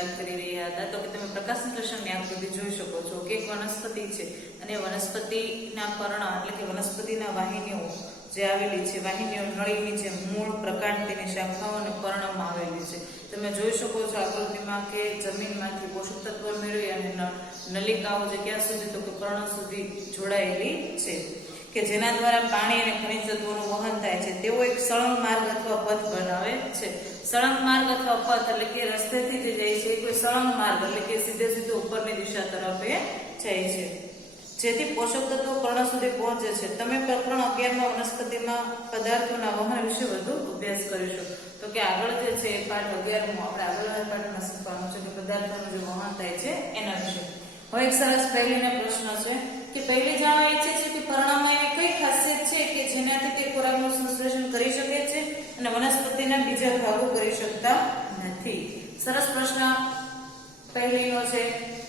વાત કરી રહ્યા હતા. તો કે તમે પ્રકાશ સંશ્લેષણની આકૃતિ જોઈ શકો છો કે એક વનસ્પતિ છે અને વનસ્પતિના પર્ણ એટલે કે વનસ્પતિના વાહિનીઓ જે આવેલી છે, વાહિનીઓ નળીની જે મૂળ પ્રકાંડ તેની શાખાઓ અને પર્ણમાં આવેલી છે. તમે જોઈ શકો છો આકૃતિમાં કે જમીનમાંથી પોષક તત્વ મેળવી અને નલિકાઓ જે ક્યાં સુધી તો કે પર્ણ સુધી જોડાયેલી છે કે જેના દ્વારા પાણી અને ખનિજ તત્વોનું વહન થાય છે. તેઓ એક સળંગ માર્ગ અથવા પથ બનાવે છે. સળંગ માર્ગ અથવા પથ એટલે કે રસ્તેથી જે જાય છે કોઈ સળંગ માર્ગ એટલે કે સીધે સીધો ઉપરની દિશા તરફ જાય છે જેથી પોષક તત્વો પર્ણ સુધી પહોંચે છે. તમે પ્રકરણ 11માં વનસ્પતિમાં પદાર્થોના વહન વિશે વધુ અભ્યાસ કરીશું. તો કે આગળ જે છે પાઠ 11માં આપણે આગળના પાઠમાં શીખવાનું છે કે પદાર્થોનું જે વહન થાય છે એના વિશે. હવે એક સરસ પહેલીનો પ્રશ્ન છે કે પહેલી જાણવા ઈચ્છે છે કે પર્ણમાં એવી કઈ ખાસિયત છે કે જેનાથી તે ખોરાકનું સંશ્લેષણ કરી શકે છે અને વનસ્પતિના બીજા ભાગો કરી શકતા નથી. સરસ પ્રશ્ન પહેલીનો છે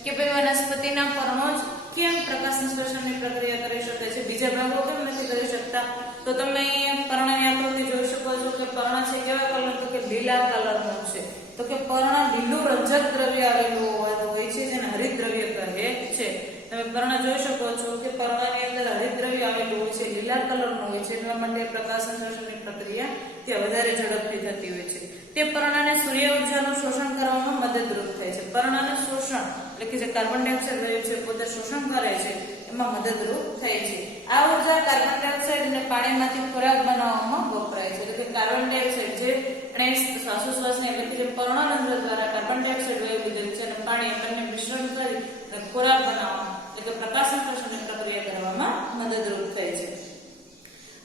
કે ભાઈ વનસ્પતિના પર્ણો જ કેમ પ્રકાશ સંશ્લેષણની પ્રક્રિયા કરી શકે છે, બીજા ભાગો કેમ નથી કરી શકતા? તો તમે અહીંયા પર્ણની આકૃતિ જોઈ શકો છો કે પર્ણ છે કેવા કલર તો કે લીલા કલરનો છે. તો કે પર્ણ લીલું રંજક દ્રવ્ય આવેલું હોય છે જેને હરિત દ્રવ્ય કહે છે. તમે પર્ણ જોઈ શકો છો કે પર્ણની અંદર હરિત દ્રવ્ય આવેલું હોય છે, લીલા કલરનું હોય છે. એટલા માટે પ્રકાશ સંશ્લેષણની પ્રક્રિયા ત્યાં વધારે ઝડપથી થતી હોય છે. તે પર્ણને સૂર્ય ઊર્જાનું શોષણ કરવામાં મદદરૂપ થાય છે. પર્ણનું શોષણ એટલે કે જે કાર્બન ડાયોક્સાઇડ વાયુ છે પોતે શોષણ કરે છે એમાં મદદરૂપ થાય છે. આ ઊર્જા કાર્બન ડાયોક્સાઇડ અને પાણીમાંથી ખોરાક બનાવવામાં વપરાય છે. એટલે કે કાર્બન ડાયોક્સાઇડ જે આપણે શ્વાસોશ્વાસની એટલે કે જે પર્ણરંધ્ર દ્વારા કાર્બન ડાયોક્સાઇડ વાયુ લીધેલ છે અને પાણી બંને મિશ્રણ કરી ખોરાક બનાવવામાં એટલે કે પ્રકાશ સંશ્લેષણની પ્રક્રિયા કરવામાં મદદરૂપ થાય છે.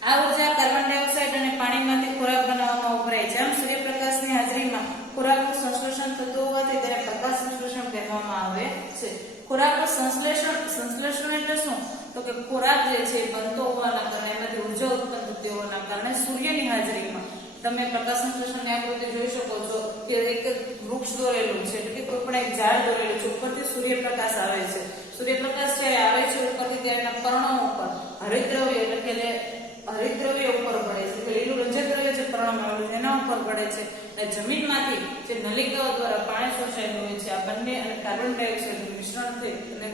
આ ઊર્જા કાર્બન ડાયોક્સાઇડ અને પાણીમાંથી ખોરાક બનાવવામાં વપરાય છે. આમ સૂર્યપ્રકાશની હાજરીમાં ખોરાકનું સંશ્લેષણ થતું હોવાથી તેને પ્રકાશ સંશ્લેષણ કહેવામાં આવે છે. ખોરાકનું સંશ્લેષણ એટલે શું? તો કે ખોરાક જે છે બનતો હોવાના કારણે એમાંથી ઊર્જા ઉત્પન્ન થતી હોવાના કારણે સૂર્યની હાજરીમાં તમે પ્રકાશ સંશ્લેષણની આકૃતિ જોઈ શકો છો કે એક વૃક્ષ દોરેલું છે એટલે કે કોઈ પણ એક ઝાડ દોરેલું છે, ઉપરથી સૂર્યપ્રકાશ આવે છે. સૂર્યપ્રકાશ જ્યારે આવે છે ઉપરથી ત્યારે પર્ણો ઉપર હરિતદ્રવ્ય એટલે કે હરિતદ્રવ્ય ઉપર પડે છે કે લીલું રંજક દ્રવ્ય જે પર્ણમાં આવેલું છે એના ઉપર પડે છે અને જમીનમાંથી જે નલિકાઓ દ્વારા પાણી શોષાયેલું હોય છે આ બંને અને કાર્બન ડાયોક્સાઇડનું મિશ્રણ થઈ અને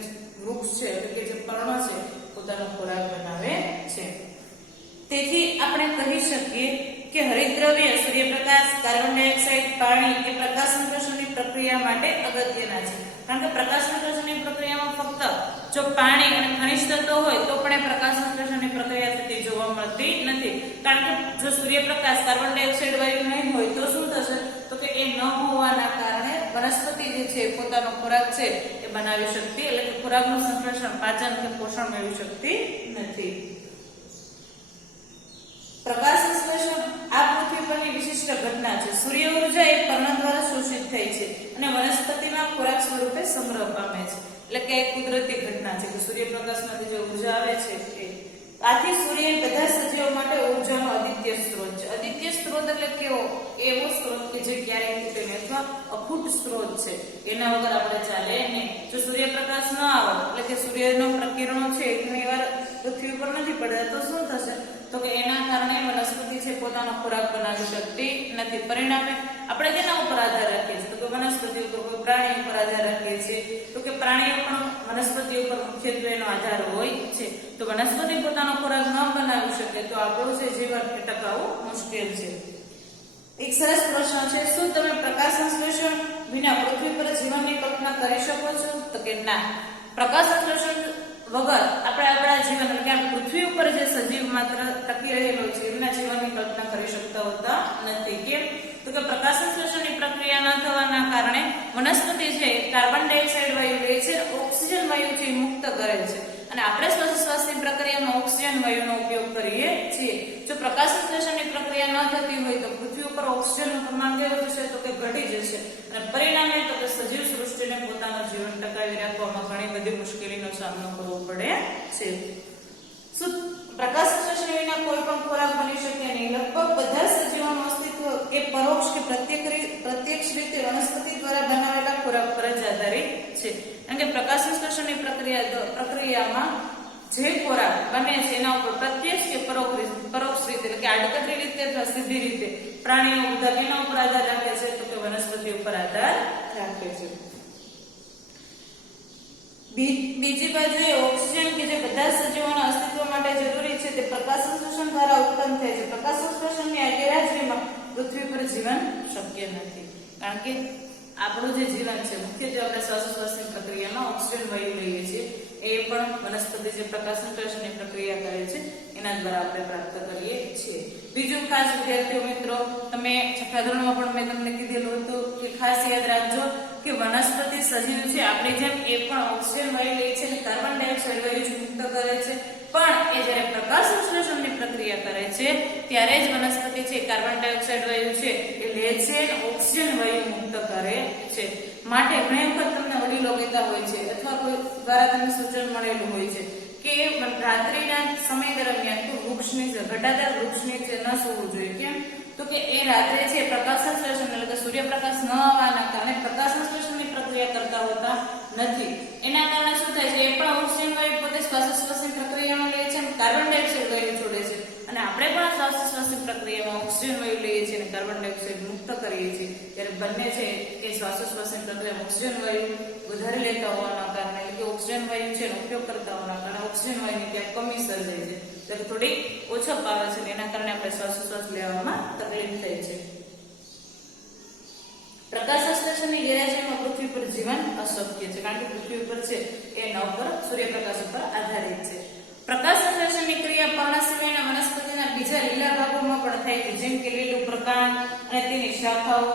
વૃક્ષ છે એટલે કે જે પર્ણ છે પોતાનો ખોરાક બનાવે છે. તેથી આપણે કહી શકીએ કે હરિતદ્રવ્ય, સૂર્યપ્રકાશ, કાર્બન ડાયોક્સાઇડ, પાણી એ પ્રકાશ સંશ્લેષણની પ્રક્રિયા માટે અગત્યના છે. કારણ કે પ્રકાશ સંશ્લેષણની પ્રક્રિયામાં ફક્ત જો પાણી અને ખનિજ તત્વો હોય તો પણ એ પ્રકાશ સંશ્લેષણની પ્રક્રિયા થતી જોવા મળતી નથી. કારણ કે જો સૂર્યપ્રકાશ, કાર્બન ડાયોક્સાઇડ વાયુ નહીં હોય તો શું થશે? તો કે એ ન હોવાના કારણે વનસ્પતિ જે છે પોતાનો ખોરાક છે એ બનાવી શકતી એટલે કે ખોરાકનું સંશ્લેષણ, પાચન કે પોષણ મેળવી શકતી નથી. પ્રકાશ સંશ્લેષણ આ પૃથ્વી પરની વિશિષ્ટ ઘટના છે. સૂર્ય ઊર્જા એ પર્ણ દ્વારા શોષિત થઈ છે અને વનસ્પતિમાં ખોરાક સ્વરૂપે સંગ્રહ પામે છે. એટલે કે એક કુદરતી ઘટના છે કે સૂર્યપ્રકાશમાંથી જે ઊર્જા આવે છે એ આથી સૂર્ય બધા સજીવો માટે ઊર્જાનો અદ્વિતીય સ્ત્રોત છે. અદ્વિતીય સ્ત્રોત એટલે કેવો? એવો સ્ત્રોત કે જે ક્યારેય ખૂટે નહીં અથવા અખૂટ સ્ત્રોત છે, એના વગર આપણે ચાલે નહીં. જો સૂર્યપ્રકાશ ન આવે એટલે કે સૂર્યનો પ્રકિરણો છે એ ઘણીવાર પૃથ્વી ઉપર નથી પડતા તો શું થશે? તો કે એના કારણે વનસ્પતિ છે પોતાનો ખોરાક બનાવી શકતી નથી. પરિણામે આપણે તેના ઉપર આધાર રાખીએ છીએ. તો કે વનસ્પતિ ઉપર, કોઈ પ્રાણી ઉપર આધાર રાખીએ છીએ. તો કે પ્રાણીઓ પણ વનસ્પતિ ઉપર મુખ્યત્વે એનો આધાર હોય છે. તો વનસ્પતિ પોતાનો ખોરાક ન બનાવી શકે તો આપણું છે જીવન ટકાવવું મુશ્કેલ છે. એક સરસ પ્રશ્ન છે, શું તમે પ્રકાશ સંશ્લેષણ વિના પૃથ્વી પર જીવનની કલ્પના કરી શકો છો? તો કે ના. પ્રકાશ સંશ્લેષણ વગર આપણે આપણા જીવન એટલે કે પૃથ્વી ઉપર જે સજીવ માત્ર ટકી રહેલો છે એમના જીવનની કલ્પના કરી શકતા હોતા નથી. કેમ? તો કે પ્રકાશ સંશ્લેષણની પ્રક્રિયા ન થવાના કારણે વનસ્પતિ છે કાર્બન ડાયોક્સાઇડ વાયુ લે છે, ઓક્સિજન વાયુ છે મુક્ત કરે છે અને આપણે શ્વાસોશ્વાસની પ્રક્રિયામાં ઓક્સિજન વાયુનો ઉપયોગ કરીએ છીએ. જો પ્રકાશ સંશ્લેષણની પ્રક્રિયા ન થતી હોય તો પૃથ્વી ઉપર ઓક્સિજનનું પ્રમાણ કેવું થશે? તો કે ઘટી જશે અને પરિણામે તો કે સજીવ સૃષ્ટિને પોતાનું જીવન ટકાવી રાખવામાં ઘણી બધી મુશ્કેલીનો સામનો કરવો પડે છે. શું પ્રકાશ સંશ્લેષણ વિના કોઈ પણ ખોરાક બની શકે નહીં? લગભગ બધા સજીવોનું અસ્તિત્વ એ પરોક્ષ કે પ્રત્યક્ષ રીતે વનસ્પતિ દ્વારા બનાવેલા ખોરાક પર જ આધારિત છે. કારણ કે પ્રકાશ સંશ્લેષણની પ્રક્રિયામાં જે ખોરાક બને છે એના ઉપર પ્રત્યક્ષ કે પરોક્ષ રીતે એટલે કે આડકતરી રીતે અથવા સીધી રીતે પ્રાણીઓ બધા એના ઉપર આધાર રાખે છે, તો કે વનસ્પતિ ઉપર આધાર રાખે છે. બીજી બાજુએ ઓક્સિજન કે જે બધા સજીવોના અસ્તિત્વ માટે જરૂરી છે તે પ્રકાશ સંશ્લેષણ દ્વારા ઉત્પન્ન થાય છે. પ્રકાશ સંશ્લેષણની ગેરહાજરીમાં પૃથ્વી પર જીવન શક્ય નથી, કારણ કે આપણું જે જીવન છે મુખ્યત્વે આપણે શ્વાસોશ્વાસની પ્રક્રિયામાં ઓક્સિજન વાયુ લઈએ છીએ, એ પણ વનસ્પતિ જે પ્રકાશ સંશ્લેષણની પ્રક્રિયા કરે છે એના દ્વારા આપણે પ્રાપ્ત કરીએ છીએ. બીજું ખાસ વિદ્યાર્થીઓ મિત્રો, તમે છઠ્ઠા ધોરણમાં પણ મેં તમને કીધેલું હતું કે ખાસ યાદ રાખજો કે વનસ્પતિ સજીવ છે આપણી જેમ એ પણ ઓક્સિજન વાયુ લે છે અને કાર્બન ડાયોક્સાઇડ વાયુ મુક્ત કરે છે, પણ એ જ્યારે પ્રકાશ સંશ્લેષણની પ્રક્રિયા કરે છે ત્યારે જ વનસ્પતિ છે કાર્બન ડાયોક્સાઇડ વાયુ છે એ લે છે અને ઓક્સિજન વાયુ મુક્ત કરે છે. માટે ઘણી વખત તમને વડીલો કહેતા હોય છે અથવા કોઈ દ્વારા તમને સૂચન મળેલું હોય છે કે રાત્રિના સમય દરમિયાન તો વૃક્ષની ઘટાદાર વૃક્ષની છે ન સૂવું જોઈએ. કેમ? તો કે એ રાત્રે છે પ્રકાશ સંશ્લેષણ એટલે કે સૂર્યપ્રકાશ ન આવવાના કારણે પ્રકાશ સંશ્લેષણની પ્રક્રિયા કરતા હોતા નથી. એના કારણે શું થાય છે, એ પણ ઓક્સિજન વાયુ પોતે શ્વાસોશ્વાસની પ્રક્રિયામાં લે છે અને કાર્બન ડાયોક્સાઇડ વાયુ છોડે છે, અને આપણે પણ શ્વાસોશ્વાસની પ્રક્રિયામાં ઓક્સિજન વાયુ લઈએ છીએ અને કાર્બન ડાયોક્સાઇડ મુક્ત કરીએ છીએ. ત્યારે બંને છે એ શ્વાસોશ્વાસની પ્રક્રિયામાં ઓક્સિજન વાયુ વધારે લેતા હોવાના કારણે એટલે કે ઓક્સિજન વાયુ છે એનો ઉપયોગ કરતા હોવાના કારણે ઓક્સિજન વાયુની ત્યાં કમી સર્જાય છે, ત્યારે થોડી ઓછપ આવે છે, એના કારણે આપણે શ્વાસોશ્વાસ લેવામાં તકલીફ થાય છે. પ્રકાશ સંશ્લેષણની ગેરહાજરીમાં પૃથ્વી પર જીવન અશક્ય છે, કારણ કે પૃથ્વી ઉપર છે એ નવ પર સૂર્યપ્રકાશ ઉપર આધારિત છે. પ્રકાશ સંશ્લેષણની ક્રિયા પર્ણ સિવાયના વનસ્પતિના બીજા લીલા ભાગોમાં પણ થાય છે, જેમ કે લીલું પ્રકાંડ અને તેની શાખાઓ.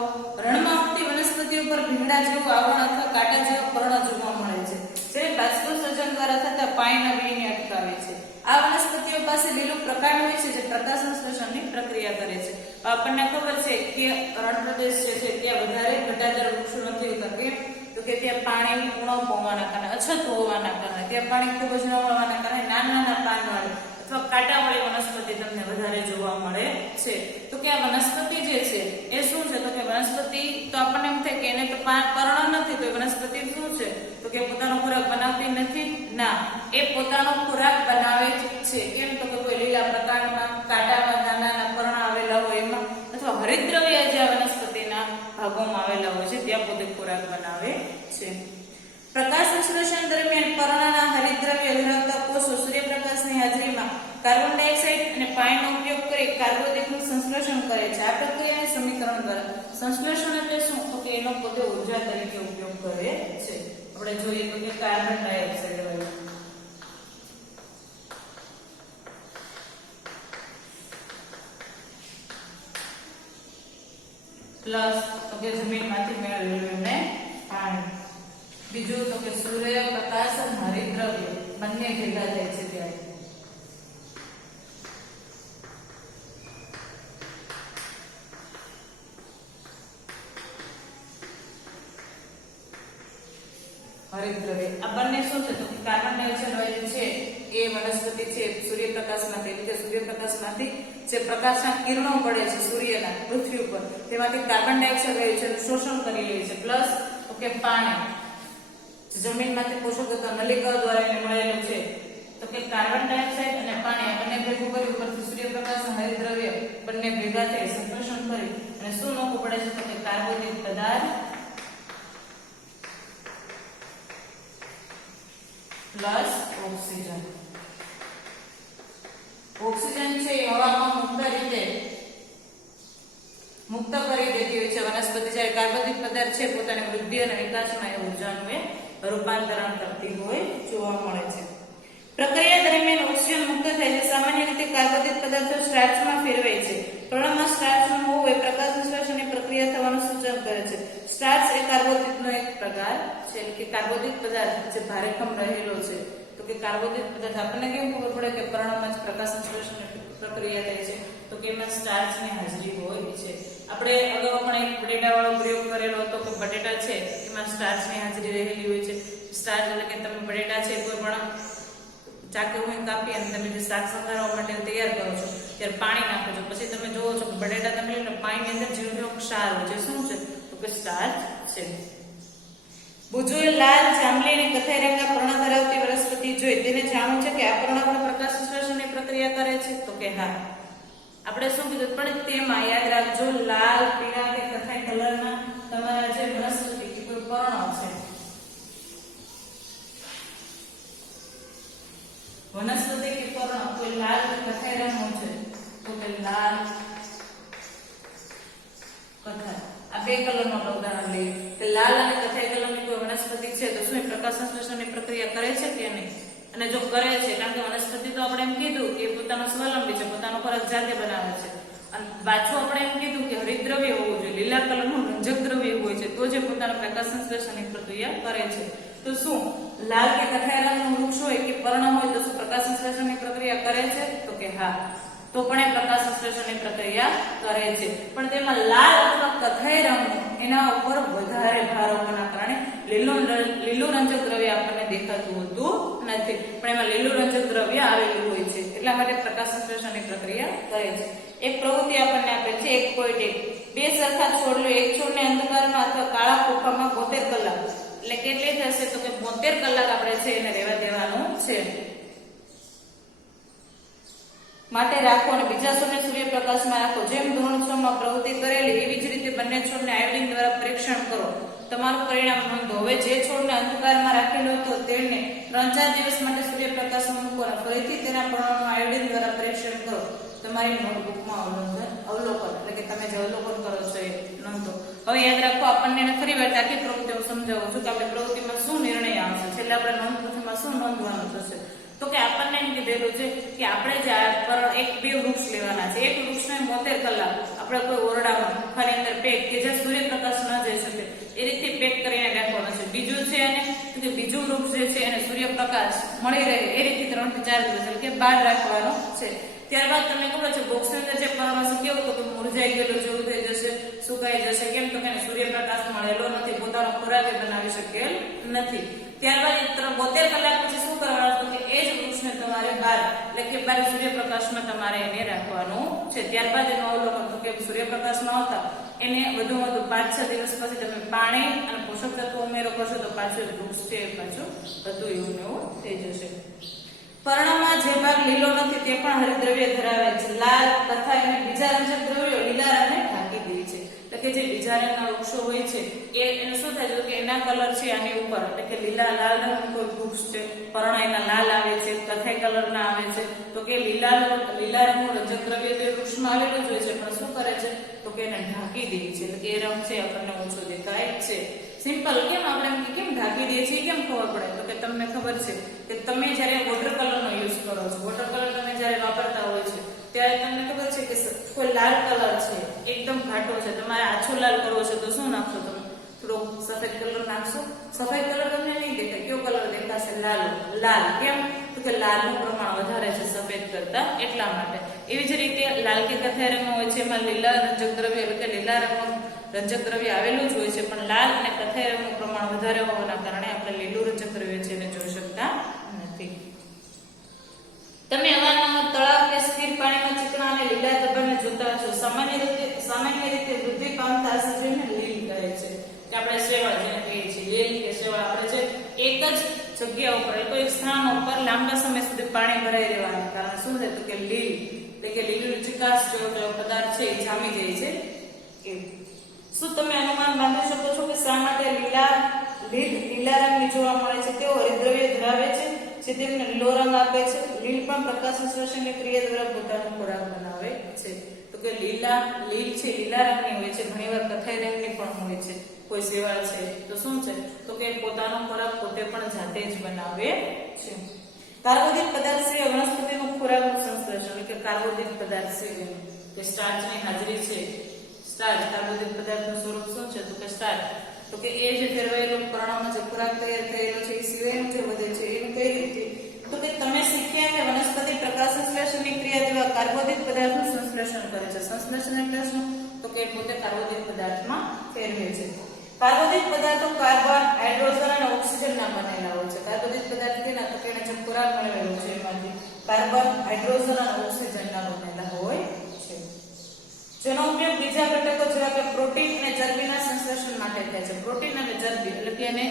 રણમાં ઉગતી વનસ્પતિઓ પર ભીંગડા જેવું આવરણ અથવા કાંટા જેવા પર્ણ જોવા મળે છે, જે બાષ્પોત્સર્જન દ્વારા થતા પાણીના વહેણને અટકાવે છે. આ વનસ્પતિઓ પાસે લીલું પ્રકાંડ હોય છે જે પ્રકાશ સંશ્લેષણની પ્રક્રિયા કરે છે. આપણને ખબર છે કે રણ પ્રદેશ છે ત્યાં વધારે ઘટાદાર વૃક્ષો નથી હોતા. કેમ? તો કે ત્યાં પાણીની ઉણપ હોવાના કારણે, અછત હોવાના કારણે, ત્યાં પાણી ખૂબ જ ન મળવાના કારણે નાના પાનવાળી અથવા કાંટાવાળી વનસ્પતિ તમને વધારે જોવા મળે છે. તો કે આ વનસ્પતિ જે છે એ શું છે, તો કે વનસ્પતિ તો આપણને એમ થાય કે એને તો પર્ણ નથી, તો વનસ્પતિ શું છે, તો કે પોતાનો ખોરાક બનાવતી નથી. ના, એ પોતાનો ખોરાક બનાવે જ છે. કેમ? તો કે કોઈ લીલા પ્રકાંડમાં, કાંટામાં નાના પર્ણ આવેલા હોય એમાં, અથવા હરિતદ્રવ્ય જે વનસ્પતિના ભાગોમાં આવેલા હોય છે ત્યાં પોતે ખોરાક બનાવે છે. પ્રકાશ સંશ્લેષણ દરમિયાન પર્ણના હરિતદ્રવ્ય ધરાવતા કોષો સૂર્યપ્રકાશની હાજરીમાં કાર્બન ડાયોક્સાઇડ અને પાણીનો ઉપયોગ કરી કાર્બોદિતનું સંશ્લેષણ કરે છે. આ પ્રક્રિયાને સમીકરણ દ્વારા સંશ્લેષણ એટલે શું, તો કે એનો પોતે ઊર્જા તરીકે ઉપયોગ કરે છે. આપણે જોઈએ તો કે કાર્બન ડાયોક્સાઇડ વાયુ પ્લસ તો કે જમીનમાંથી મેળવેલું એમને પાણી. બીજું તો કે સૂર્યપ્રકાશ અને હરિતદ્રવ્ય બંને ભેગા થાય છે ત્યારે હરિતદ્રવ્ય. આ બંને શું છે, તો કે કાર્બન ડાયોક્સાઇડ વાયુ છે એ વનસ્પતિ છે સૂર્યપ્રકાશમાંથી એટલે કે સૂર્યપ્રકાશમાંથી જે પ્રકાશના કિરણો પડે છે સૂર્યના પૃથ્વી ઉપર, તેમાંથી કાર્બન ડાયોક્સાઇડ વાયુ છે શોષણ કરી લે છે. પ્લસ તો કે પાણી જમીનમાંથી પોષક તત્વો નલિકાઓ દ્વારા એને મળેલું છે, તો કે કાર્બન ડાયોક્સાઇડ અને પાણી બંને ભેગું કરી ઉપરથી સૂર્યપ્રકાશ અને હરિતદ્રવ્ય બંને ભેગા થઈ સંશ્લેષણ કરી અને શું નાખવું પડે છે, તો કે કાર્બોદિત પદાર્થ પ્લસ ઓક્સિજન. ઓક્સિજન છે એ હવામાં મુક્ત કરી દેતી હોય છે વનસ્પતિ, જ્યારે કાર્બોદિત પદાર્થ છે પોતાની વૃદ્ધિ અને વિકાસમાં એ ઉર્જાનું રૂપાંતરણ કરતી હોય જોવા મળે છે. પ્રક્રિયા દરમિયાન ઓક્સિજન મુક્ત થાય છે. સામાન્ય રીતે કાર્બોદિત પદાર્થો સ્ટાર્ચમાં ફેરવાય છે. પર્ણમાં સ્ટાર્ચ ન હોવું એ પ્રકાશ સંશ્લેષણની પ્રક્રિયા થવાનું સૂચન કરે છે. સ્ટાર્ચ એ કાર્બોદિતનો એક પ્રકાર છે કે કાર્બોદિત પદાર્થ જે ભારેખમ રહેલો છે, તો કે કાર્બોદિત પદાર્થ આપણને કેમ ખબર પડે કે પર્ણમાં જ પ્રકાશ સંશ્લેષણની પ્રક્રિયા થાય છે, તો કે એમાં સ્ટાર્ચની હાજરી હોય છે. આપણે અગાઉ પણ એક બટેટાવાળો પ્રયોગ કરેલો હતો કે બટેટા છે એમાં સ્ટાર્ચની હાજરી રહેલી હોય છે. સ્ટાર્ચ એટલે કે તમે બટેટા છે કોઈ પણ ચાકુથી કાપી અને તમે જે શાક સંભારવા માટે તૈયાર કરો છો ત્યારે પાણી નાખો છો, પછી તમે જોવો છો કે બટેટા તમે લો પાણીની અંદર ઝીણો ક્ષાર હોય છે. શું છે, તો કે સ્ટાર્ચ છે. બુજુએ લાલ, જાંબલી અને કથાઈ રંગના પર્ણ ધરાવતી વનસ્પતિ જોઈ તેને જાણવું છે કે આ પર્ણ પણ પ્રકાશ સંશ્લેષણની પ્રક્રિયા કરે છે? તો કે હા. આપણે શું કીધું પણ તેમાં યાદ રાખજો, લાલ, પીળા કે કથાઈ કલરના તમારા જે વનસ્પતિ કે કોઈ પર્ણ છે, વનસ્પતિ કે પર્ણ કોઈ લાલ કે કથાઈ રંગનું છે તો કે લાલ, કથાઈ. આ બે કલરનો ઉદાહરણ લઈએ કે લાલ અને કથાઈ કલરની કોઈ વનસ્પતિ છે તો શું એ પ્રકાશ સંશ્લેષણની પ્રક્રિયા કરે છે કે નહીં? અને જો કરે છે, કારણ કે વનસ્પતિ તો આપણે એમ કીધું કે પોતાનો સ્વાવલંબી છે, પોતાનો ખોરાક જાતે બનાવે છે, અને પાછું આપણે એમ કીધું કે હરિતદ્રવ્ય હોવું જોઈએ, લીલા કલરનું રંજક દ્રવ્ય હોય છે તો જે પોતાના પ્રકાશ સંશ્લેષણની પ્રક્રિયા કરે છે. તો શું લાલ કે કથાઈ રંગનું વૃક્ષ હોય કે પર્ણ હોય તો શું પ્રકાશ સંશ્લેષણની પ્રક્રિયા કરે છે? તો કે હા. તો પણ એ પ્રકાશ સંશ્લેષણની પ્રક્રિયા કરે છે, પણ તેમાં લાલ અથવા કથાઈ રંગનું એના ઉપર વધારે ભાર હોવાના કારણે લીલું રંજક દ્રવ્ય આપણને દેખાતું હોતું નથી, પણ એમાં લીલું રંજક દ્રવ્ય આવેલું હોય છે, એટલા માટે પ્રકાશ સંશ્લેષણની પ્રક્રિયા કરે છે. એક પ્રવૃત્તિ આપણને આપે છે 1.1 બે સરખા છોડ લો, એક છોડને અંધકારમાં અથવા કાળા કોઠામાં 72 કલાક, એટલે કેટલી થશે તો કે 72 કલાક આપણે છે એને રહેવા દેવાનું છે માટે રાખો, અને બીજા છોડને સૂર્યપ્રકાશમાં રાખો. જેમ ધોરણ 6 માં પ્રવૃત્તિ કરેલી એવી જ રીતે બંને છોડને આયોડિન દ્વારા પરીક્ષણ કરો. તમારું પરિણામ નોંધો. હવે જે છોડને અંધકારમાં રાખેલો હતો તેને 3-4 દિવસ માટે સૂર્યપ્રકાશમાં મૂકો અને ફરીથી તેના પર્ણોનું આયોડિન દ્વારા પરીક્ષણ કરો. તમારી નોટબુકમાં અવલોકન એટલે કે તમે જે અવલોકન કરો છો એ નોંધો. હવે યાદ રાખો, આપણને ફરી વાર આખી પ્રવૃત્તિ હું સમજાવું છું કે આપણે પ્રવૃત્તિમાં શું નિર્ણય આવશે, છેલ્લે આપણે નોંધપોથીમાં શું નોંધવાનું થશે. તો કે આપણને એમ કીધેલું છે કે આપણે જે એક બે વૃક્ષ લેવાના છે, એક વૃક્ષને 72 કલાક આપણે કોઈ ઓરડામાં ખાલી અંદર પેક કે જે સૂર્યપ્રકાશ ન જઈ શકે એ રીતે પેક કરીને રાખવાનો છે. બીજું છે એને કે બીજું વૃક્ષ જે છે એને સૂર્યપ્રકાશ મળી રહે એ રીતે 3 થી 4 દિવસ એટલે કે બહાર રાખવાનો છે. ત્યારબાદ તમને ખબર છે બોક્સની અંદર જે પર્ણ છે કેવું તો કે મુરઝાઈ ગયેલું જેવું થઈ જશે, સુકાઈ જશે. કેમ તો કે સૂર્યપ્રકાશ મળેલો નથી, પોતાનો ખોરાક બનાવી શકેલ નથી. ત્યારબાદ 72 કલાક પછી શું કરવાનું તો કે એ જ વૃક્ષને તમારે બહાર એટલે કે બહાર સૂર્યપ્રકાશમાં તમારે એને રાખવાનું છે. ત્યારબાદ એનું અવલોકન તો કે સૂર્યપ્રકાશમાં આવતા એને વધુ 5-6 દિવસ પછી તમે પાણી અને પોષક તત્વો ઉમેરો કરશો તો પાછું વૃક્ષ છે પાછું બધું એવું થઈ જશે. પર્ણમાં જે ભાગ લીલો નથી તે પણ હરિતદ્રવ્ય ધરાવે છે. લાલ, કથાઈ અને બીજા રંજક દ્રવ્યો લીલા રંગને ઢાંકી દે છે. એટલે કે જે બીજા રંગના વૃક્ષો હોય છે એને શું થાય છે કે એના કલર છે આની ઉપર, એટલે કે લીલા લાલ રંગનું કોઈ વૃક્ષ છે, પર્ણ એના લાલ આવે છે, કથાઈ કલરના આવે છે, તો કે લીલા રંગનું રંજક દ્રવ્ય તો એ વૃક્ષમાં આવેલું જ હોય છે, પણ શું કરે છે તો કે એને ઢાંકી દે છે, એટલે કે એ રંગ છે આપણને ઓછો દેખાય છે. સિમ્પલ. કેમ આપણે કેમ ઢાંકી દઈએ છીએ કેમ ખબર પડે તો કે તમને ખબર છે કે તમે જ્યારે વોટર કલરનો યુઝ કરો છો, વોટર કલર તમે જ્યારે વાપરતા હોય છે ત્યારે તમને ખબર છે કે કોઈ લાલ કલર છે એકદમ ઘાટો છે, તમારે આછો લાલ કરવો છે તો શું નાખશો તમે? થોડો સફેદ કલર નાખશો. સફેદ કલર તમને નહીં દેખાય, કયો કલર દેખાશે? લાલ. કેમ તો કે લાલનું પ્રમાણ વધારે છે સફેદ કરતા, એટલા માટે. એવી જ રીતે લાલ કે કથાઈ રંગનો હોય છે એમાં લીલા રંજક દ્રવ્ય એટલે કે લીલા રંગનું રંજક દ્રવ્ય આવેલું જ હોય છે, પણ લાલ અને કથાઈ રંગનું પ્રમાણ વધારે હોવાના કારણે આપણે લીલું રંજક દ્રવ્ય છે એને જોઈ શકતા નથી. તમે અવારનવાર તળાવ કે સ્થિર પાણીમાં ચીકણા અને લીલા દબાણને જોતા છો. સામાન્ય રીતે વૃદ્ધિ પામતા સજીવને લીલ કહે છે, કે આપણે શેવાળ જેને કહીએ છીએ. લીલ કે શેવાળ આપણે છે એક જ જગ્યા ઉપર કોઈ એક સ્થાન ઉપર લાંબા સમય સુધી પાણી ભરાઈ રહેવાના કારણે શું થાય તો કે લીલ એટલે કે લીલું ચિકાસ જેવો પદાર્થ છે એ જામી જાય છે. શું તમે અનુમાન બાંધી શકો છો કે શા માટે લીલા રંગની જોવા મળે છે? તેઓ હરિતદ્રવ્ય ધરાવે છે જે તેમને લીલો રંગ આપે છે. લીલ પણ પ્રકાશ સંશ્લેષણની ક્રિયા દ્વારા પોતાનો ખોરાક બનાવે છે. તો કે લીલ છે લીલા રંગની હોય છે, ઘણીવાર કથાઈ રંગની પણ હોય છે. કોઈ શેવાળ છે તો શું છે તો કે પોતાનો ખોરાક પોતે પણ જાતે જ બનાવે છે. કાર્બોદિત પદાર્થ છે વનસ્પતિનું ખોરાકનું સંશ્લેષણ, એટલે કે કાર્બોદિત પદાર્થ છે કે સ્ટાર્ચની હાજરી છે. સ્ટાર્ચ કાર્બોદિત પદાર્થનું સ્વરૂપ શું છે તો કે સ્ટાર્ચ. તો કે એ જે ફેરવાયેલું પર્ણમાં જે ખોરાક તૈયાર થયેલો છે એ સિવાયનું જે વધે છે એનું કઈ રીતે તો કે તમે શીખ્યા કે વનસ્પતિ પ્રકાશ સંશ્લેષણની ક્રિયા દ્વારા કાર્બોદિત પદાર્થનું સંશ્લેષણ કરે છે. સંશ્લેષણ એટલે શું તો કે પોતે કાર્બોદિત પદાર્થમાં ફેરવે છે. કાર્બોદિત પદાર્થો કાર્બન, હાઇડ્રોજન અને ઓક્સિજનના બનેલા હોય છે. કાર્બોદિત પદાર્થ કેના તો કે એને જે ખોરાક મેળવેલો છે એમાંથી કાર્બન, હાઇડ્રોજન અને ઓક્સિજનના બનેલા હોય છે, જેનો ઉપયોગ બીજા ઘટકો જેવા કે પ્રોટીન અને ચરબીના સંશ્લેષણ માટે થાય છે. પ્રોટીન અને ચરબી એટલે કે એને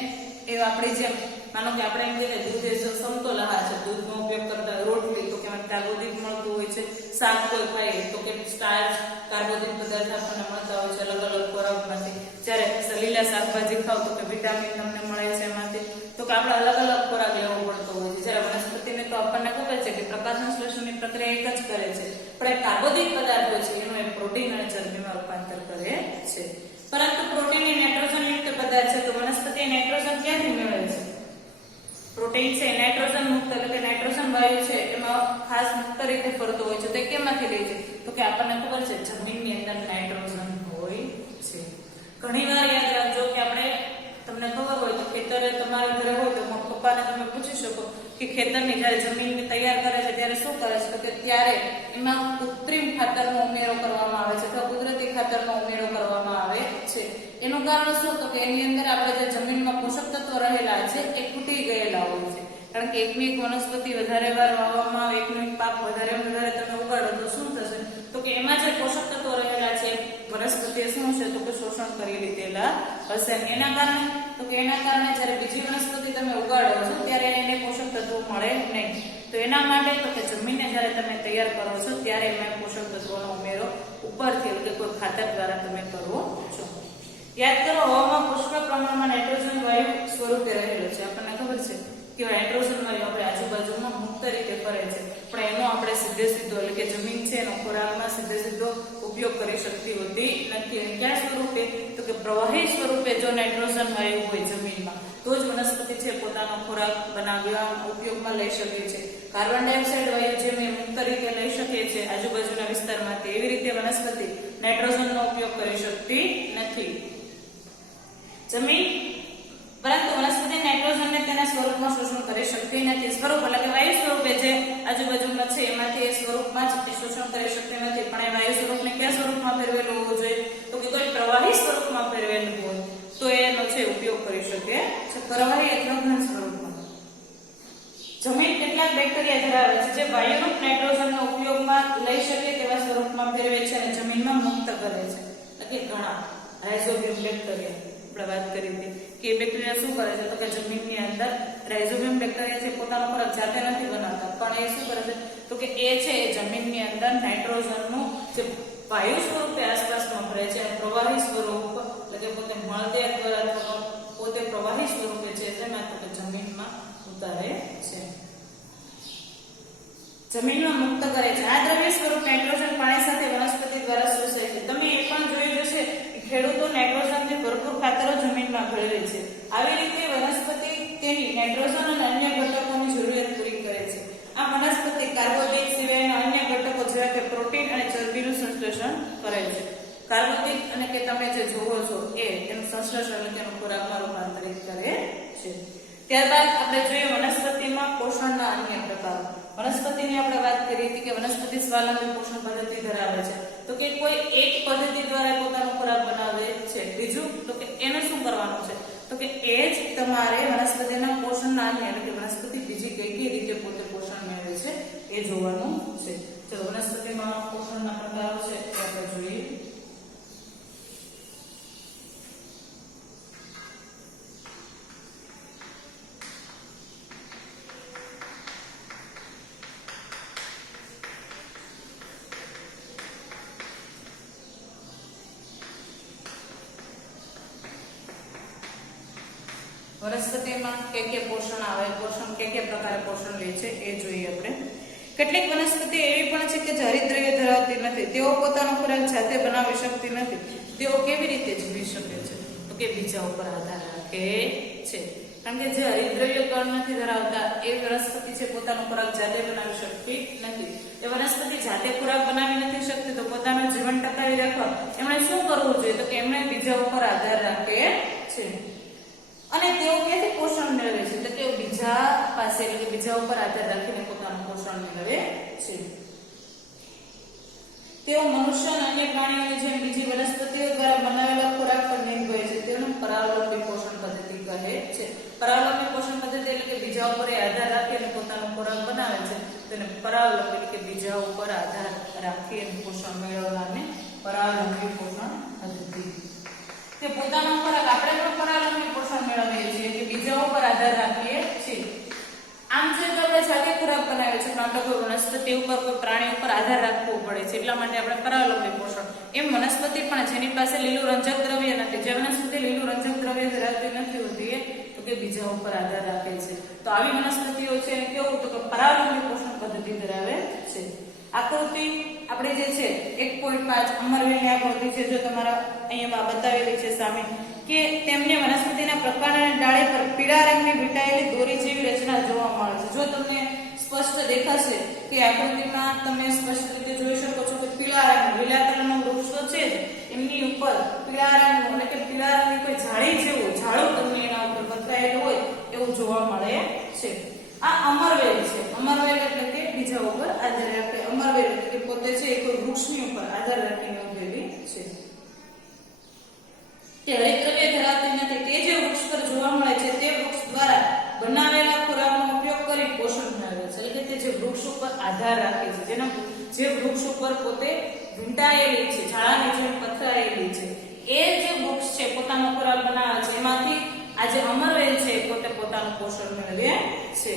એ આપણી જેમ માનો કે આપણે એમ કહીએ દૂધ એ સમતોલ આહાર છે, દૂધનો ઉપયોગ કરતા રોટલી તો કે કાર્બોદિત મળતું હોય છે, શાક કોઈ ખાઈએ તો કે સ્ટાર્ચ કાર્બોદિત પદાર્થ આપણને મળતા હોય છે અલગ અલગ ખોરાકમાંથી. જ્યારે લીલા શાકભાજી ખાવ તો કે વિટામિન તમને મળે છે એમાંથી. તો કે આપણે અલગ અલગ ખોરાક લેવો પડતો હોય છે. જ્યારે વનસ્પતિને તો આપણને ખબર છે કે પ્રકાશ સંશ્લેષણની પ્રક્રિયા એક જ કરે છે, પણ એ કાર્બોદિત પદાર્થ હોય છે એનું એ પ્રોટીન અને ચરબીમાં રૂપાંતર કરે છે. પરંતુ પ્રોટીન એ નાઇટ્રોજન યુક્ત પદાર્થ છે, તો વનસ્પતિ નાઇટ્રોજન ક્યાંથી મેળવે છે? પ્રોટીન છે નાઇટ્રોજન મુક્ત એટલે કે નાઇટ્રોજન વાયુ છે એમાં ખાસ મુક્ત રીતે ફરતો હોય છે. તો કેમાંથી લે છે? તો કે આપણને ખબર છે જમીનની અંદર નાઇટ્રોજન હોય છે. ઘણીવાર યાદ રાખજો કે આપણે તમને ખબર હોય તો ખેતરે તમારા ઘરે હોય તો પપ્પાને તમે પૂછી શકો કે ખેતરની જ્યારે જમીનને તૈયાર કરે છે ત્યારે શું કરે છે? તો કે ત્યારે એમાં કૃત્રિમ ખાતરનો ઉમેરો કરવામાં આવે છે અથવા કુદરતી ખાતરનો ઉમેરો કરવામાં આવે છે. એનું કારણ શું? તો કે એની અંદર આપણે જે જમીનમાં પોષક તત્વો રહેલા છે એ ખૂટી ગયેલા હોય છે. કારણ કે એકની એક વનસ્પતિ વધારે વાર વાવવામાં આવે, એકનો એક પાક વધારે તમે ઉગાડો તો શું થશે? તો કે એમાં જે પોષક તત્વો રહેલા છે વનસ્પતિએ શું છે તો કે શોષણ કરી લીધેલા હશે. એના કારણે જ્યારે બીજી વનસ્પતિ તમે ઉગાડો છો ત્યારે એને પોષક તત્વો મળે નહીં. તો એના માટે તો કે જમીનને જ્યારે તમે તૈયાર કરો છો ત્યારે એમાં પોષક તત્વોનો ઉમેરો ઉપરથી એટલે કે કોઈ ખાતર દ્વારા તમે કરો છો. યાદ કરો, હવામાં પુષ્કળ પ્રમાણમાં નાઇટ્રોજન વાયુ સ્વરૂપે રહેલો છે. આપણને ખબર છે કે નાઇટ્રોજન વાયુ આપણે આજુબાજુમાં મુક્ત રીતે ફરે છે, પણ એનો આપણે સીધો એટલે કે જમીન છે એનો ખોરાકમાં સીધો ઉપયોગ કરી શકતી હોતી નથી. કયા સ્વરૂપે? તો કે પ્રવાહી સ્વરૂપે જો નાઇટ્રોજન વાયુ હોય જમીનમાં તો જ વનસ્પતિ છે પોતાનો ખોરાક બનાવવા ઉપયોગમાં લઈ શકે છે. કાર્બન ડાયોક્સાઇડ વાયુ જેમ એ મુક્ત રીતે લઈ શકે છે આજુબાજુના વિસ્તારમાંથી, એવી રીતે વનસ્પતિ નાઇટ્રોજનનો ઉપયોગ કરી શકતી નથી. પરંતુ વનસ્પતિ નાઇટ્રોજનને તેના સ્વરૂપમાં શોષણ કરી શકતી નથી. સ્વરૂપ એટલે કે વાયુ સ્વરૂપે જે આજુબાજુમાં છે એમાંથી એ સ્વરૂપમાં જ શોષણ કરી શકતી નથી, પણ એ વાયુ સ્વરૂપને કયા સ્વરૂપમાં ફેરવેલું હોવું જોઈએ? તો કે કોઈ પ્રવાહી સ્વરૂપમાં ફેરવેલું હોય તો એનો છે ઉપયોગ કરી શકે છે. પ્રવાહી અથવા ઘન સ્વરૂપમાં. જમીન કેટલાક બેક્ટેરિયા ધરાવે છે જે વાયુરૂપ નાઇટ્રોજનનો ઉપયોગમાં લઈ શકે તેવા સ્વરૂપમાં ફેરવે છે અને જમીનમાં મુક્ત કરે છે. એટલે કે ઘણા રાઇઝોબિયમ બેક્ટેરિયા આપણે વાત કરી હતી કે એ બેક્ટેરિયા શું કરે છે? તો કે જમીનની અંદર રાઇઝોબિયમ બેક્ટેરિયા છે પોતાનો ખોરાક જાતે નથી બનાવતા, પણ એ શું કરે છે? તો કે એ છે એ જમીનની અંદર નાઇટ્રોજનનું જે વાયુ સ્વરૂપે આસપાસમાં ફરે છે પ્રવાહી સ્વરૂપ એટલે કે પોતે મળદેહ દ્વારા પોતે પ્રવાહી સ્વરૂપે છે તેમાં તો કે જમીનમાં ઉતારે છે, જમીનમાં મુક્ત કરે છે. આ દ્રવ્ય સ્વરૂપ નાઇટ્રોજન પાણી સાથે વનસ્પતિ દ્વારા શોષાય છે. તમે એ પણ જોયું હશે કે ખેડૂતો નાઇટ્રોજનથી ભરપૂર ખાતરો જમીનમાં ભેળવે છે. આવી રીતે વનસ્પતિ તેની નાઇટ્રોજન અને અન્ય ઘટકોની જરૂરિયાત પૂરી કરે છે. આ વનસ્પતિ કાર્બોદિત સિવાયના અન્ય ઘટકો જેવા કે પ્રોટીન અને ચરબીનું સંશ્લેષણ કરે છે. કાર્બોદિત અને કે તમે જે જોવો છો એ તેનું સંશ્લેષણ અને તેનો ખોરાકમાં રૂપાંતરિત કરે છે. ત્યારબાદ આપણે જોઈએ વનસ્પતિમાં પોષણના અન્ય પ્રકારો. વનસ્પતિની આપણે વાત કરી હતી કે વનસ્પતિ સ્વાવલંબી પોષણ પદ્ધતિ ધરાવે છે. તો કે કોઈ એક પદ્ધતિ દ્વારા પોતાનો ખોરાક બનાવે છે. બીજું તો કે એને શું કરવાનું છે? તો કે એ જ તમારે વનસ્પતિના પોષણના અન્ય એટલે કે વનસ્પતિ બીજી કઈ રીતે પોતે પોષણ મેળવે છે એ જોવાનું છે. ચલો વનસ્પતિમાં પોષણના પ્રકારો છે એ આપણે જોઈએ. વનસ્પતિમાં કે પોષણ આવે, પોષણ કે પ્રકારે પોષણ લે છે એ જોઈએ આપણે. કેટલીક વનસ્પતિ એવી પણ છે કે જે હરિતદ્રવ્ય ધરાવતી નથી, તેઓ પોતાનો ખોરાક જાતે બનાવી શકતી નથી. તેઓ કેવી રીતે જીવી શકે છે? તો કે બીજા ઉપર આધાર રાખે છે. કારણ કે જે હરિતદ્રવ્ય કણ નથી ધરાવતા એ વનસ્પતિ છે પોતાનો ખોરાક જાતે બનાવી શકતી નથી. એ વનસ્પતિ જાતે ખોરાક બનાવી નથી શકતી તો પોતાનું જીવન ટકાવી રાખવા એમણે શું કરવું જોઈએ? તો કે એમણે બીજા ઉપર આધાર રાખે છે. અને તેઓ ક્યાંથી પોષણ મેળવે છે? તો તેઓ બીજા પાસે એટલે કે બીજા ઉપર આધાર રાખીને પોતાનું પોષણ મેળવે છે. તેઓ મનુષ્ય અને અન્ય પ્રાણીઓની જેમ બીજી વનસ્પતિઓ દ્વારા બનાવેલા ખોરાક પર નિર્ભર છે. તેનું પરાવલંબી પોષણ પદ્ધતિ કહે છે. પરાવલંબી પોષણ પદ્ધતિ એટલે કે બીજા ઉપર આધાર રાખીને પોતાનો ખોરાક બનાવે છે તેને પરાવલંબી એટલે કે બીજા ઉપર આધાર રાખીને પોષણ મેળવવાને પરાવલંબી પોષણ પદ્ધતિ. તે પોતાનો ખોરાક આપણે પણ પરાવલંબી પોષણ મેળવીએ છીએ કે બીજા તો આપણે જાતે ખોરાક બનાવે છે, પણ આપણે કોઈ વનસ્પતિ ઉપર કોઈ પ્રાણી ઉપર આધાર રાખવો પડે છે, એટલા માટે આપણે પરાવલંબી પોષણ. એમ વનસ્પતિ પણ જેની પાસે લીલું રંજક દ્રવ્ય નથી, જે વનસ્પતિ લીલું રંજક દ્રવ્ય ધરાવતી નથી હોતી એ તો કે બીજા ઉપર આધાર રાખે છે. તો આવી વનસ્પતિઓ છે એને કેવું તો કે પરાવલંબી પોષણ પદ્ધતિ ધરાવે છે. આકૃતિ આપણે જે છે 1.5 અમરવેલની આકૃતિ છે, જો તમારા અહીંયા બતાવેલી છે સામે કે તેમને વનસ્પતિના પ્રકાંડ અને ડાળી પર પીળા રંગની વીંટાયેલી દોરી જેવી રચના જોવા મળે છે. જો તમને સ્પષ્ટ દેખાશે કે આકૃતિમાં તમે સ્પષ્ટ રીતે જોઈ શકો છો કે પીળા રંગ લીલા કલરનો વૃક્ષ તો છે એમની ઉપર પીળા રંગનું એટલે કે પીળા રંગની કોઈ ઝાડી જેવું ઝાડું તમને એના ઉપર પથરાયેલું હોય એવું જોવા મળે છે. આ અમરવેલ છે. અમરવેલ એટલે કે બીજા ઉપર આધાર રાખે. અમરવેલ એટલે કે પોતે છે એ કોઈ વૃક્ષની ઉપર આધાર રાખીને ઉભેલી છે. તે હરિતદ્રવ્ય ધરાવતી નથી. તે જે વૃક્ષ પર જોવા મળે છે તે વૃક્ષ દ્વારા બનાવેલા ખોરાકનો ઉપયોગ કરી પોષણ મેળવે છે. એટલે કે તે જે વૃક્ષ ઉપર આધાર રાખે છે, જેના જે વૃક્ષ ઉપર પોતે વીંટાયેલી છે, ઝાડાની જેમ પથરાયેલી છે, એ જે વૃક્ષ છે પોતાનો ખોરાક બનાવે છે, એમાંથી આ જે અમરવેલ છે પોતે પોતાનું પોષણ મેળવે છે.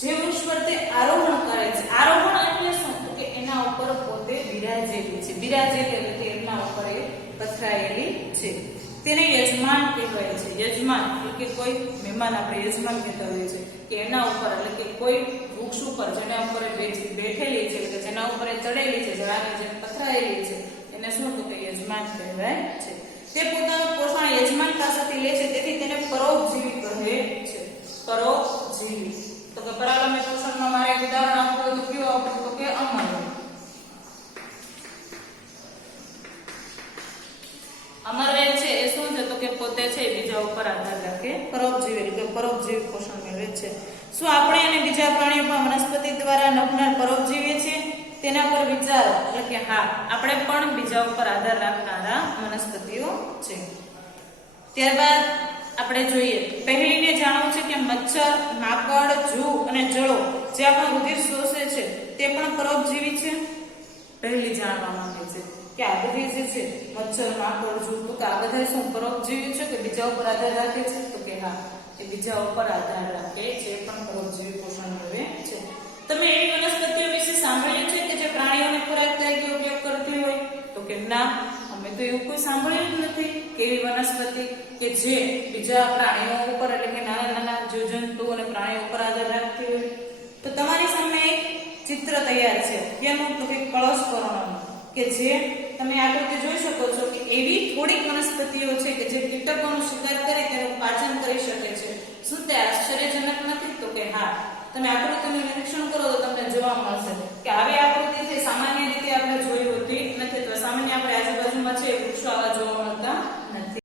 જે વૃક્ષ પર તે આરોહણ કરે છે. આરોહણ એટલે શું તો કે એના ઉપર પોતે બિરાજેલી છે. બિરાજેલી એટલે કે એના ઉપર એ પથરાયેલી છે. તેને યજમાન કહેવાય છે. યજમાન એટલે કે કોઈ મહેમાન આપણે યજમાન કહેતા હોઈએ છે કે એના ઉપર એટલે કે કોઈ વૃક્ષ ઉપર જેના ઉપર બેઠેલી છે કે જેના ઉપર ચડેલી છે, ઝાડાની જેમ પથરાયેલી છે, એને શું તો કે યજમાન કહેવાય છે. તે પોતાનું પોષણ યજમાન પાસેથી લે છે, તેથી તેને પરોપજીવી કહે છે. પરોપજીવી તો કે પરાવલંબી પોષણમાં મારે ઉદાહરણ આપવું હોય તો કયું આપવું તો કે અમરવેલ. અમરવેલ છે એ શું છે તો કે પોતે છે બીજા ઉપર આધાર રાખે, પરોપજીવી એટલે પરોપજીવી પોષણ મેળવે છે. શું આપણે અને બીજા પ્રાણીઓ પણ વનસ્પતિ દ્વારા નભનાર પરોપજીવી છે? તેના પર વિચારો. એટલે કે હા, આપણે પણ બીજા ઉપર આધાર રાખનારા વનસ્પતિઓ છે. ત્યારબાદ આપણે જોઈએ પહેલીને જાણવું છે કે મચ્છર, માકડ, જૂ અને જળો જે આપણું રુધિર શોષે છે તે પણ પરોપજીવી છે. પહેલી જાણવા માંગે છે કે આ બધી જે છે મચ્છર, માકડ, જૂ તો કે આ બધા શું પરોપજીવી છે કે બીજા ઉપર આધાર રાખે છે? તો કે હા, એ બીજા ઉપર આધાર રાખે છે, પણ પરોપજીવી પોષણ મેળવે છે. તમે એવી વનસ્પતિઓ વિશે સાંભળ્યું છે કે જે પ્રાણીઓને ખોરાક તરીકે ઉપયોગ કરતી હોય? તો કે ના, અમે તો એવું કોઈ સાંભળ્યું જ નથી કે એવી વનસ્પતિ કે જે બીજા પ્રાણીઓ ઉપર એટલે કે નાના નાના જીવજંતુ અને પ્રાણીઓ ઉપર આધાર રાખતી હોય. તો તમારી સામે એક ચિત્ર તૈયાર છે. કેનું તો કે કળશ પર્ણનું, કે જે તમે આકૃતિ જોઈ શકો છો કે એવી થોડીક વનસ્પતિઓ છે કે જે કીટકોનો શિકાર કરી તેનું પાચન કરી શકે છે. શું તે આશ્ચર્યજનક નથી? તો કે હા, તમે આકૃતિનું નિરીક્ષણ કરો તો તમને જોવા મળશે કે આવી